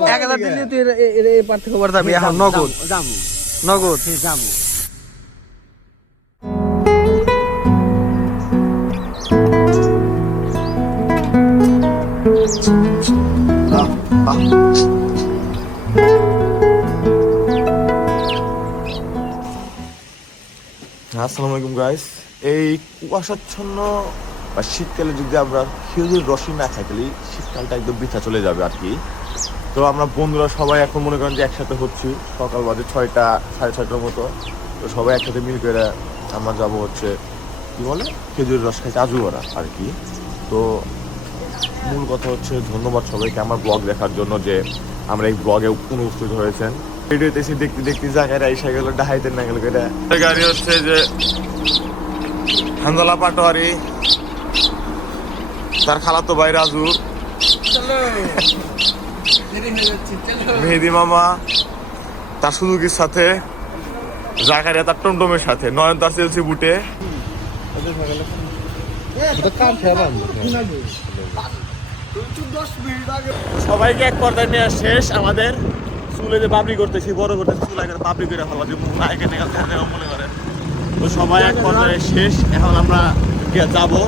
1000 দিলে তুই এই পার থেকে যাবি এখন নগদ যাবো নগদ যাবো। আসসালামু আলাইকুম গাইস। এই কুয়াশাচ্ছন্ন বা শীতকালে যদি আমরা খেজুর রসই না খাই তাহলে শীতকালটা একদম বৃথা চলে যাবে আর কি। তো আমরা বন্ধুরা সবাই এখন মনে করেন যে একসাথে হচ্ছি, সকাল বাজে 6টা 6:30টার মতো। তো সবাই একসাথে মিল করে আমরা যাবো হচ্ছে কি বলে খেজুর রস খাইতে আজুয়ারা আর কি। তো মূল কথা হচ্ছে ধন্যবাদ সবাইকে আমার ব্লগ দেখার জন্য, যে আমরা এই ব্লগে উপস্থিত হয়েছেন। ভিডিওতে এসে দেখতে দেখতে জায়গায় এসে গেল ডাহাইতে না গেল এটা গাড়ি হচ্ছে যে হানজালা পাটোয়ারি, তার খালাতো ভাই রাজু, মেহেদি মামা তার সুজুকির সাথে, জাকারিয়া তার টমটমের সাথে, নয়ন তার চেলসি বুটে। সবাইকে এক পর্দায় নেওয়া শেষ। আমাদের চুলে যে বাবরি করতেছি, বড় করতেছি, চুল আগে বাবরি করে ফেলা যে নায়কের মনে করেন। তো সবাই এক পর্দায় শেষ, এখন আমরা যাবো।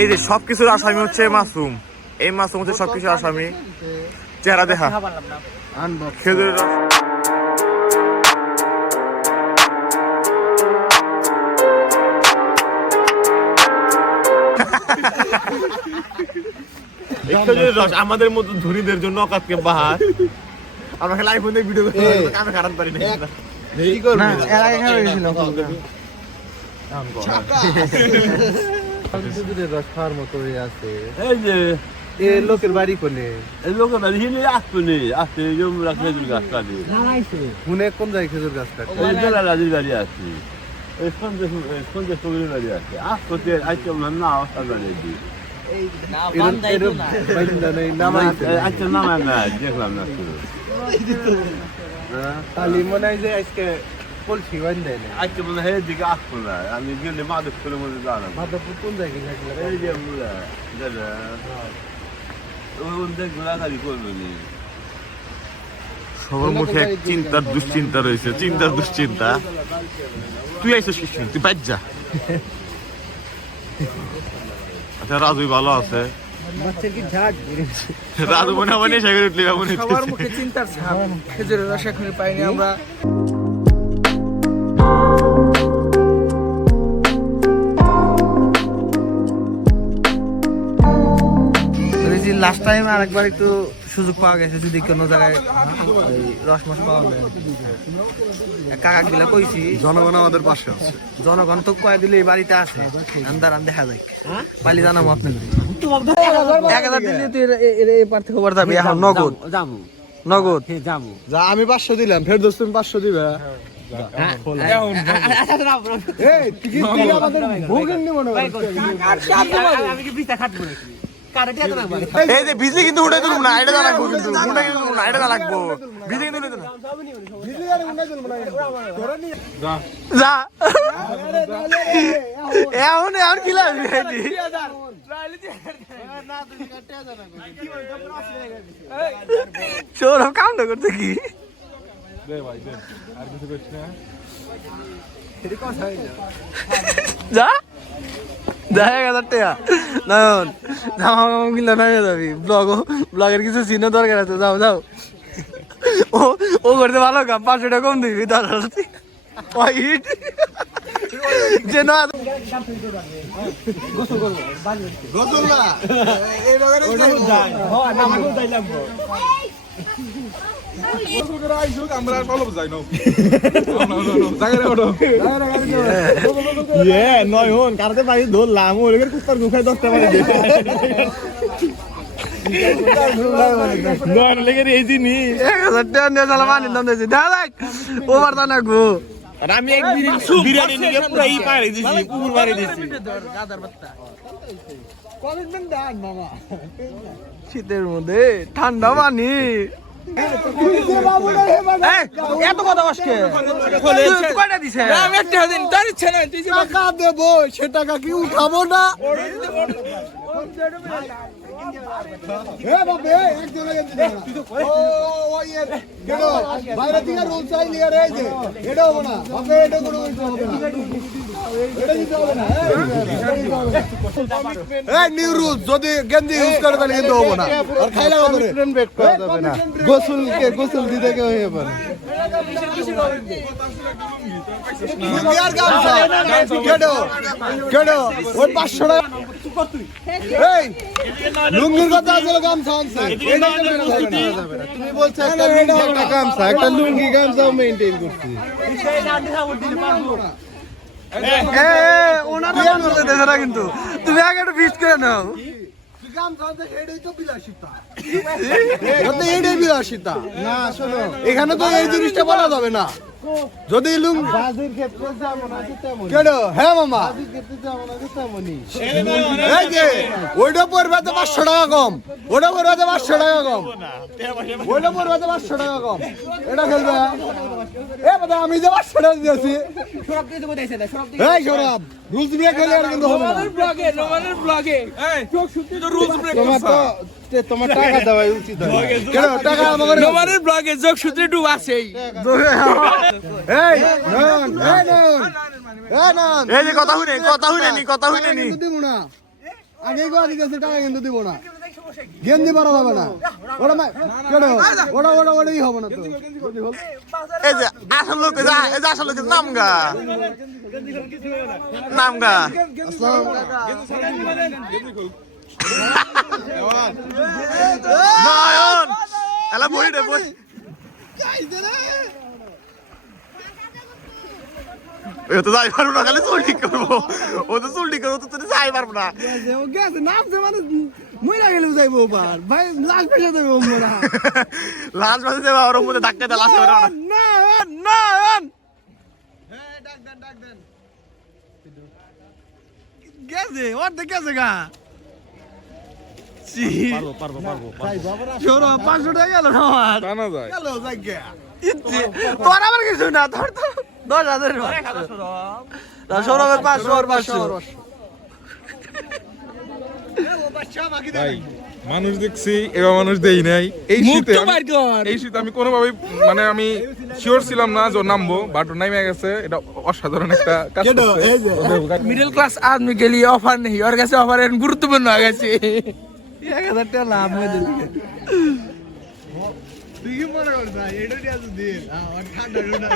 এই যে সবকিছুর আসামি হচ্ছে মাসুম, এই মাসুম হচ্ছে সবকিছুর আসামি। চেহারা দেখা খেজুরের রস। খেজুরের রস আমাদের মতো ধনীদের জন্য অকাতকে বাহার। আমরা খালি আইফোন দিয়ে ভিডিও করতে কামে খারাপ পারি না। কি করব এর আগে খাওয়া গেছিল খেজুরের রস খাওয়ার মতো আছে। এই যে এ লোকের বাড়ি কোনে? এই লোকের বাড়ি হিলে আসবে আসতে জমরা খেজুর গাছ কাটে কোনে কোন জায়গায় খেজুর গাছ কাটে? এই বেলারাজির বাড়ি আছে, এই সন্ধ্যে সবুজের বাড়ি আছে। আসতে আইতে না অবস্থা বাড়ি দিই আচ্ছা নামায় না দেখলাম না খালি মনে হয় যে আজকে কলসি বান দেয় না। আজকে মনে হয় এদিকে আসবো না, আমি গেলে মাধবপুরের মধ্যে দাঁড়াবো। মাধবপুর কোন জায়গায় থাকলে? এই যে দাদা ওই ঘোরাঘুরি করবো নি। সবার মুখে এক চিন্তার দুশ্চিন্তা রয়েছে, চিন্তার দুশ্চিন্তা। তুই আইসিস কিছু, তুই বাদ যা। আচ্ছা রাজু ভালো আছে? রাজু মনে হয় নেশা করে উঠলি মনে হচ্ছে। সবার মুখে চিন্তার ছাপ। খেজুরের রস এখনই পাইনি আমরা। লাস্ট টাইম আরেকবার একটু সুযোগ পাওয়া গেছে, যদি কোনো জায়গায় রসমস পাওয়া যায়। কাকা গিলা কইছি জনগণ আমাদের পাশে আছে। জনগণ তো কয়ে দিলে এই বাড়িতে আছে, আন্দারান দেখা যায়। পালি জানাবো আপনাদের 1000 দিলে তুই এই পার থেকে যাবি এখন নগদ যাবো নগদ যাবো। যা আমি 500 দিলাম, ফের দোস্ত তুমি 500 দিবে। আমি কি বিটা খাটবো নাকি? এই যে বিজলি কিন্তু উঠাই দিলাম না, এটা লাগবো কিন্তু উঠাই দিলাম না, এটা লাগবো বিজলি কিন্তু উঠাই দিলাম যা এখন এখন কি লাগবে সৌরভ কামটা করতে কি যা 1000 টাকা নয়ন জামা কিনলে নয় যাবি। ব্লগের কিছু চিহ্ন দরকার আছে, যাও যাও। ও করতে ভালো কাম, 500 টাকা কম দিবি। যে না নয়ন কারতে পারি ধরলাম ওর কুত্তার গুখায় 10 টাকা নয়ন লেগে এই জিনিস 1000 টাকা নিয়ে চালা মানি দাম দিয়েছি। দেখ ওভার তা নাকবো। আর আমি এক বিরিয়ানি নিয়ে পুরো এই পাড়ি দিছি, পুকুর পাড়ি দিছি। শীতের মধ্যে ঠান্ডা পানি এত কথা আজকে কয়টা দিছে আমি একটা দিন তার ইচ্ছে না তুই টাকা দেবো সে টাকা কি উঠাবো না বাইরে থেকে রোল চাই নিয়ে রয়েছে এটা হবে না এটা কোনো নিউ রুল যদি গেঞ্জি ইউজ করে তাহলে কিন্তু হবো না আর খাইলে হবে না গোসল দিতে কেউ হয়ে পারে ওই 500 টাকা লুঙ্গির কথা আছে গামছা আনছে তুমি বলছো একটা গামছা একটা লুঙ্গি গামছা মেইনটেইন করছি কিন্তু তুমি আগে একটু ফিক্স করে নাও এখানে তো এই জিনিসটা বলা যাবে না যদি হ্যাঁ মামা ওইটা পড়বে তো 500 টাকা কম ওটা পড়বে তো 500 টাকা কম ওইটা পড়বে তো 500 টাকা কম এটা খেলবে আমি যে 500 টাকা দিয়েছি সৌরভ রুলস ব্রেক হলে আর কিন্তু হবে না তোমার টাকা দেওয়া উচিত কেন টাকা আমাদের ব্লগে যোগ সূত্রে ডুব আছেই এই যে কথা হইনে নি দিব না আগে গো দিতেছে টাকা কিন্তু দিব না গেঞ্জি পারা যাবে না ওটা কেন ওটাই হবে না তো এই যে আসল লোক এই যে আসল লোক নামগা নয়ন এলা বই দে বই ও তো যাই পারবো না খালি চুল ঠিক করবো ও তো চুল ঠিক করবো তো তুই যাই পারবো না লাস্ট মাসে দেবা ওর মধ্যে ধাক্কা দেলা আছে নয়ন গেছে ওর দেখে গেছে গা পারবো 500 টাকা গেল না আমার গেল জায়গা তোর আবার কিছু না তোর তো 10,000 সৌরভের 500 আর 500 মানুষ দেখছি এবার মানুষ দেই নাই এই শীতে আমি কোনোভাবেই মানে আমি শিওর ছিলাম না যে নামবো বাট নামে গেছে এটা অসাধারণ একটা কাজ মিডল ক্লাস আদমি के लिए ऑफर नहीं और कैसे ऑफर গুরুত্বপূর্ণ হয়ে গেছে 1000 টাকা লাভ হয়ে যাবে তুই কি মনে করছ এটা দিয়ে আজ দিন আর ঠান্ডা রোনা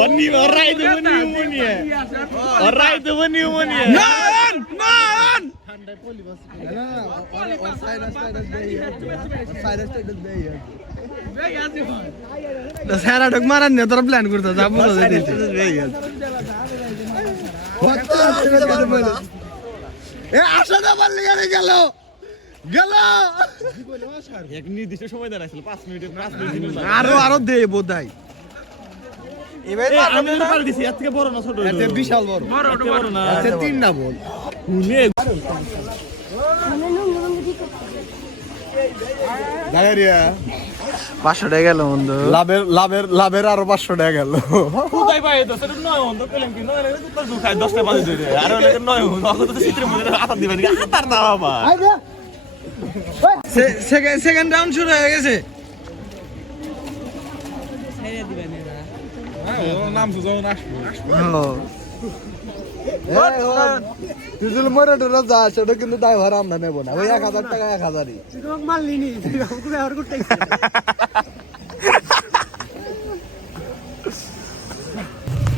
ওনি ওরাই দেব নিউমোনিয়া নয়ন ঠান্ডা পলি বাস না আর সাইরাস দেই তো সারা ঢক মারান না তোর প্ল্যান করতে যা বুঝা যাইতে এ আশা না বললি গেল এক নির্দিষ্ট সময় দেন আসলে 5 মিনিট আরো দে বোধাই আমি তো পার দিছি এর থেকে বড় না ছোট এতে বিশাল বড় না আচ্ছা 3 না বল 500 টাকা গেল বন্ধু লাভের আরো 500 টাকা গেল কোথায় পাই তো সেটা নয় অন্ধ পেলাম কি নয় তো দুখায় 10 টা বাজে ধরে আর ওলে নয় অন্ধ তো চিত্রের মধ্যে আতা দিবেন আতার না বাবা সেকেন্ড রাউন্ড শুরু হয়ে গেছে নাম সুজন আসবো তুই যদি মরে ডরে যা সেটা কিন্তু ড্রাইভার আমরা নেবো না ওই 1000 টাকা 1000ই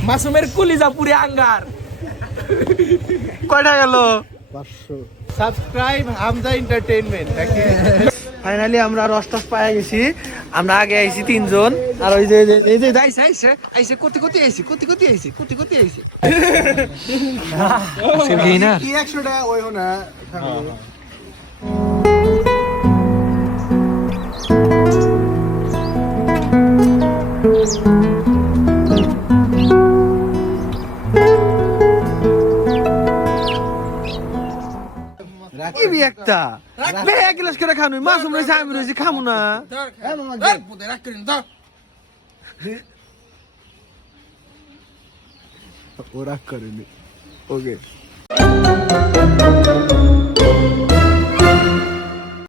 মাসুমের কুলিজা পুরে আঙ্গার কয়টা গেল 500 সাবস্ক্রাইব হামজা এন্টারটেইনমেন্ট ফাইনালি আমরা রস্টস পায়ে গেছি আমরা আগে আইছি 3 জন আর ওই যে এই যে আইছে কোটি আইছে কোটি আইছে সে গেইনার কি 100 টাকা ওই না দিবি একটা বে এক গ্লাস করে খানো মাসুম রয়েছে আমি রয়েছি খামু না ওরা করেনি ওকে